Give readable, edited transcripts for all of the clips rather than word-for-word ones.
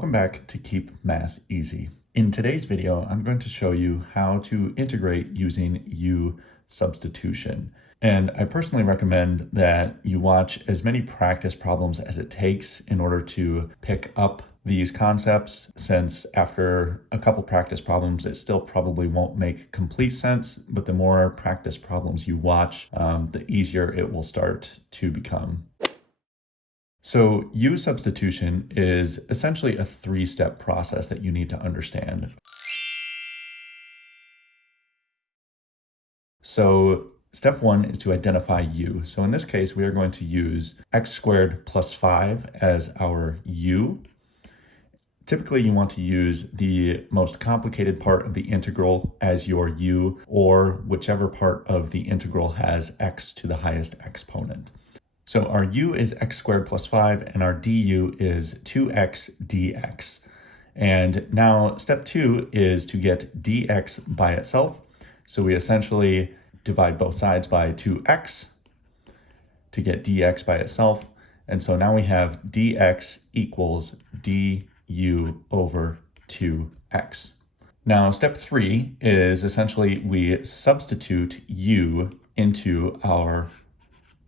Welcome back to Keep Math Easy. In today's video, I'm going to show you how to integrate using U-Substitution. And I personally recommend that you watch as many practice problems as it takes in order to pick up these concepts, since after a couple practice problems, it still probably won't make complete sense, but the more practice problems you watch, the easier it will start to become. So U-Substitution is essentially a three-step process that you need to understand. So step one is to identify U. So in this case, we are going to use x squared plus 5 as our U. Typically, you want to use the most complicated part of the integral as your U, or whichever part of the integral has x to the highest exponent. So our u is x squared plus 5, and our du is 2x dx. And now step 2 is to get dx by itself. So we essentially divide both sides by 2x to get dx by itself. And so now we have dx equals du over 2x. Now step 3 is essentially we substitute u into our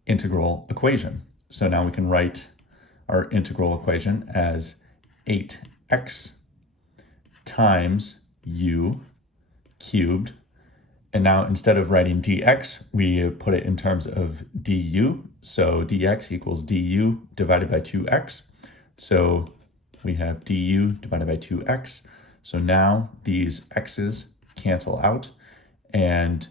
integral equation. So now we can write our integral equation as 8x times u cubed. And now instead of writing dx, we put it in terms of du. So dx equals du divided by 2x. So we have du divided by 2x. So now these x's cancel out, and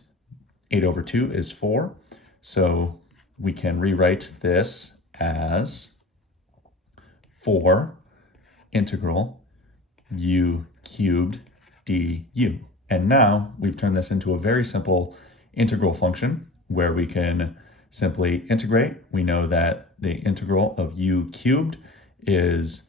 8 over 2 is 4. So we can rewrite this as 4 integral u cubed du. And now we've turned this into a very simple integral function where we can simply integrate. We know that the integral of u cubed is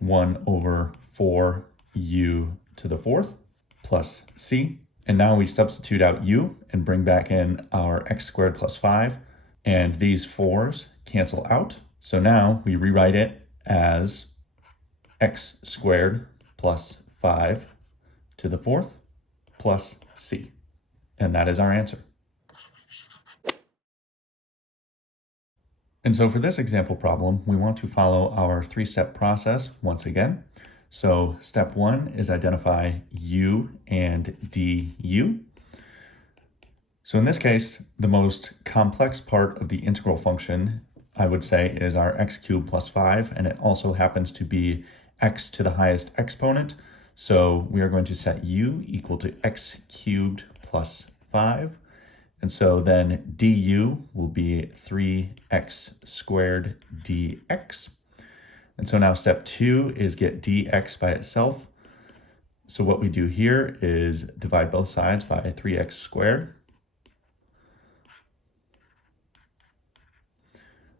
1 over 4u to the fourth plus c. And now we substitute out u and bring back in our x squared plus 5, and these 4's cancel out. So now we rewrite it as x squared plus 5 to the fourth plus c. And that is our answer. And so for this example problem, we want to follow our three-step process once again. So step 1 is identify u and du. So in this case, the most complex part of the integral function, I would say, is our x cubed plus 5, and it also happens to be x to the highest exponent. So we are going to set u equal to x cubed plus 5. And so then du will be 3x squared dx. And so now step 2 is get dx by itself. So what we do here is divide both sides by 3x squared.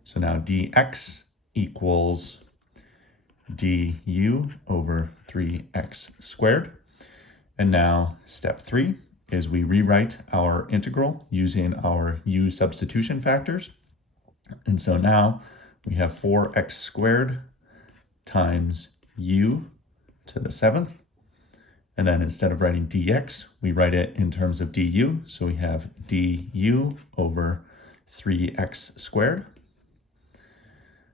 So now dx equals du over 3x squared. And now step 3 is we rewrite our integral using our U-substitution factors. And so now we have 4x squared times u to the 7th. And then instead of writing dx, we write it in terms of du. So we have du over 3x squared.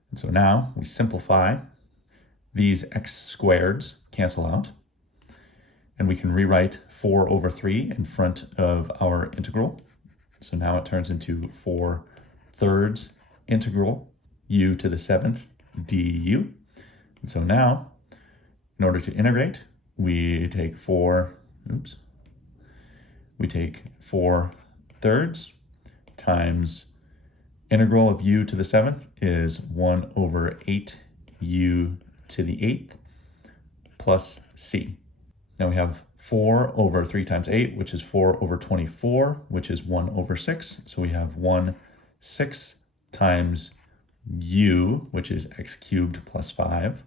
And so now we simplify. These x squareds cancel out. And we can rewrite 4 over 3 in front of our integral. So now it turns into 4/3 integral u to the 7th du. And so now, in order to integrate, we take 4/3 times integral of u to the 7th is 1 over 8u to the 8th plus c. Now we have 4 over 3 times 8, which is 4 over 24, which is 1 over 6. So we have 1/6 times u, which is x cubed plus 5,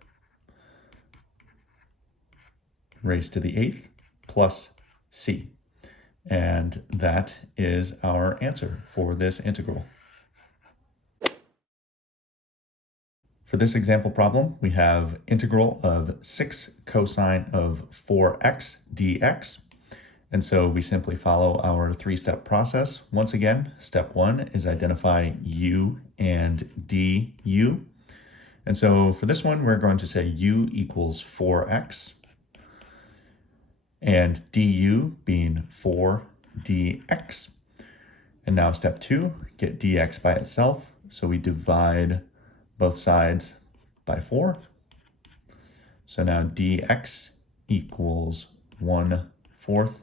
raised to the 8th, plus c. And that is our answer for this integral. For this example problem, we have integral of 6 cosine of 4x dx. And so we simply follow our three-step process. Once again, step 1 is identify u and du. And so for this one, we're going to say u equals 4x and du being 4 dx. And now step 2, get dx by itself. So we divide both sides by 4. So now dx equals 1/4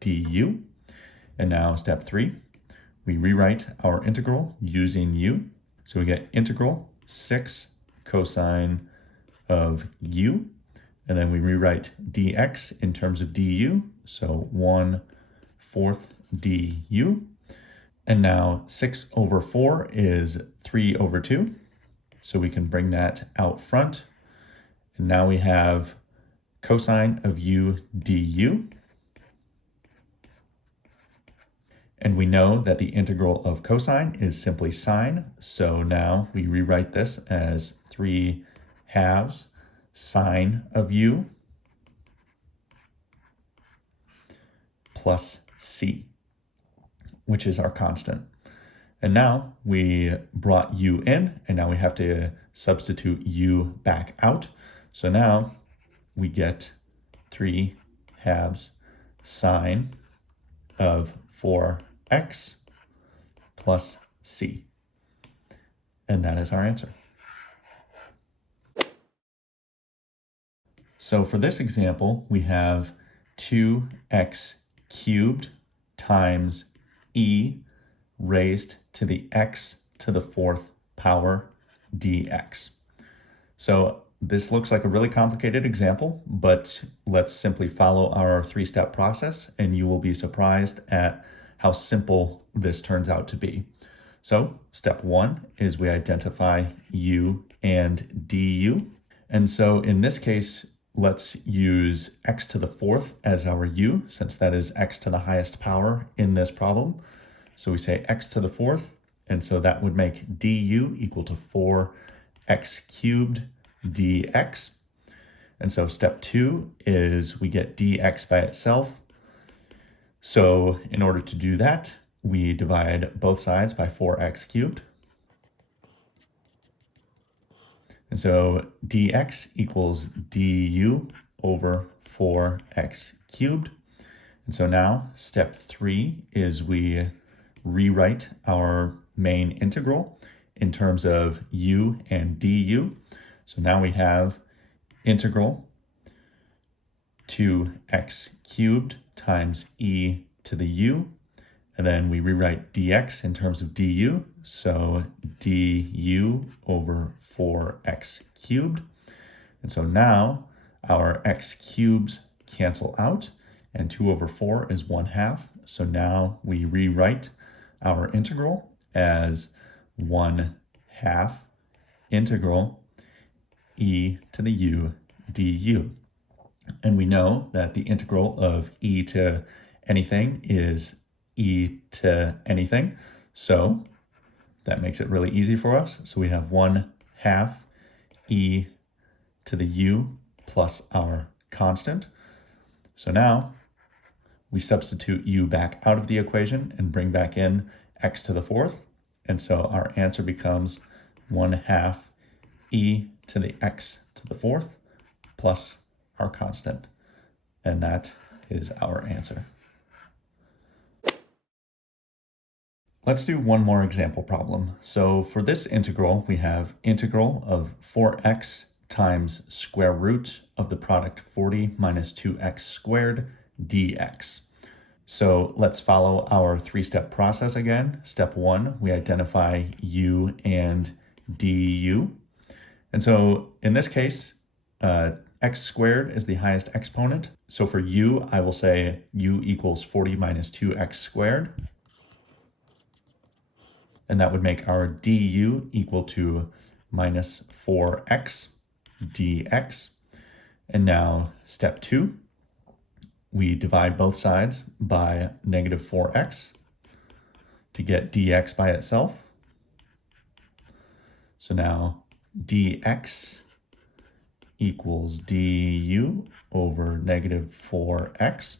du. And now step 3, we rewrite our integral using u. So we get integral 6 cosine of u. And then we rewrite dx in terms of du. So 1/4 du. And now 6/4 is 3/2. So we can bring that out front. And now we have cosine of u du. And we know that the integral of cosine is simply sine. So now we rewrite this as 3/2 sine of u plus c, which is our constant. And now we brought u in, and now we have to substitute u back out. So now we get 3/2 sine of 4x plus c. And that is our answer. So for this example, we have 2x cubed times e raised to the x to the 4th power dx. So this looks like a really complicated example, but let's simply follow our three-step process and you will be surprised at how simple this turns out to be. So step 1 is we identify u and du. And so in this case, let's use x to the 4th as our u, since that is x to the highest power in this problem. So we say x to the 4th, and so that would make du equal to 4x cubed dx. And so step 2 is we get dx by itself. So in order to do that, we divide both sides by 4x cubed. And so dx equals du over 4x cubed. And so now step 3 is we rewrite our main integral in terms of u and du. So now we have integral 2x cubed times e to the u. And then we rewrite dx in terms of du. So du over 4x cubed. And so now our x cubes cancel out and 2/4 is 1/2. So now we rewrite our integral as 1/2 integral e to the u du. And we know that the integral of e to anything is e to anything. So that makes it really easy for us. So we have 1/2 e to the u plus our constant. So now we substitute u back out of the equation and bring back in x to the 4th. And so our answer becomes 1/2 e to the x to the 4th plus our constant. And that is our answer. Let's do one more example problem. So for this integral, we have integral of 4x times square root of the product 40 minus 2x squared dx. So let's follow our three-step process again. Step 1, we identify u and du. And so in this case, x squared is the highest exponent. So for u, I will say u equals 40 minus 2x squared. And that would make our du equal to minus 4x dx. And now step 2, we divide both sides by negative 4x to get dx by itself. So now dx equals du over negative 4x.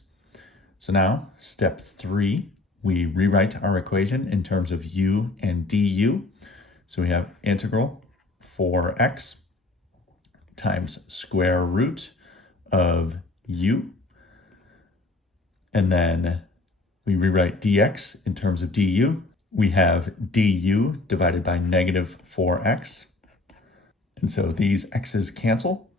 So now, step 3, we rewrite our equation in terms of u and du. So we have integral 4x times square root of u. And then we rewrite dx in terms of du. We have du divided by negative 4x. And so these x's cancel.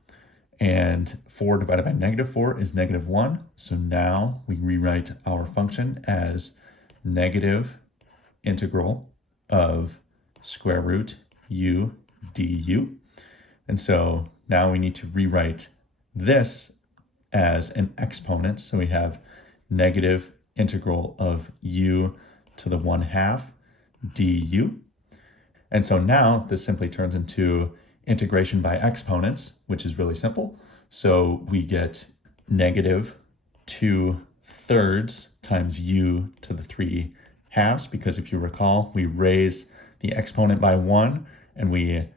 And 4 divided by negative 4 is negative 1. So now we rewrite our function as negative integral of square root u du. And so now we need to rewrite this as an exponent. So we have negative integral of u to the 1/2 du. And so now this simply turns into integration by exponents, which is really simple. So we get negative 2/3 times u to the 3/2, because if you recall, we raise the exponent by 1 and we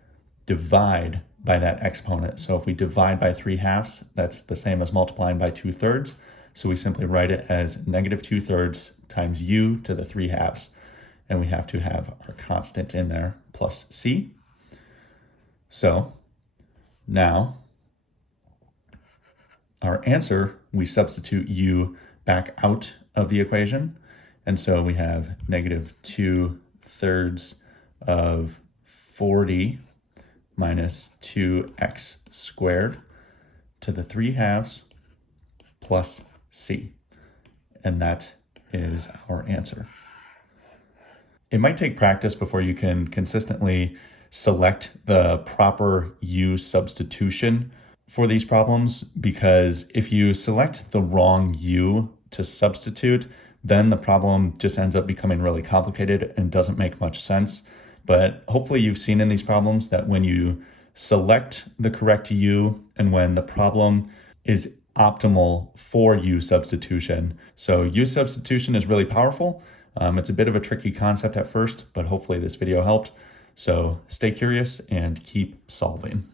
divide by that exponent. So if we divide by 3/2, that's the same as multiplying by 2/3. So we simply write it as negative 2/3 times u to the 3/2. And we have to have our constant in there plus c. So now our answer, we substitute u back out of the equation. And so we have negative 2/3 of 40 minus 2x squared to the 3/2 plus c. And that is our answer. It might take practice before you can consistently select the proper U-substitution for these problems, because if you select the wrong U to substitute, then the problem just ends up becoming really complicated and doesn't make much sense. But hopefully you've seen in these problems that when you select the correct U and when the problem is optimal for U-substitution. So U-substitution is really powerful. It's a bit of a tricky concept at first, but hopefully this video helped. So stay curious and keep solving.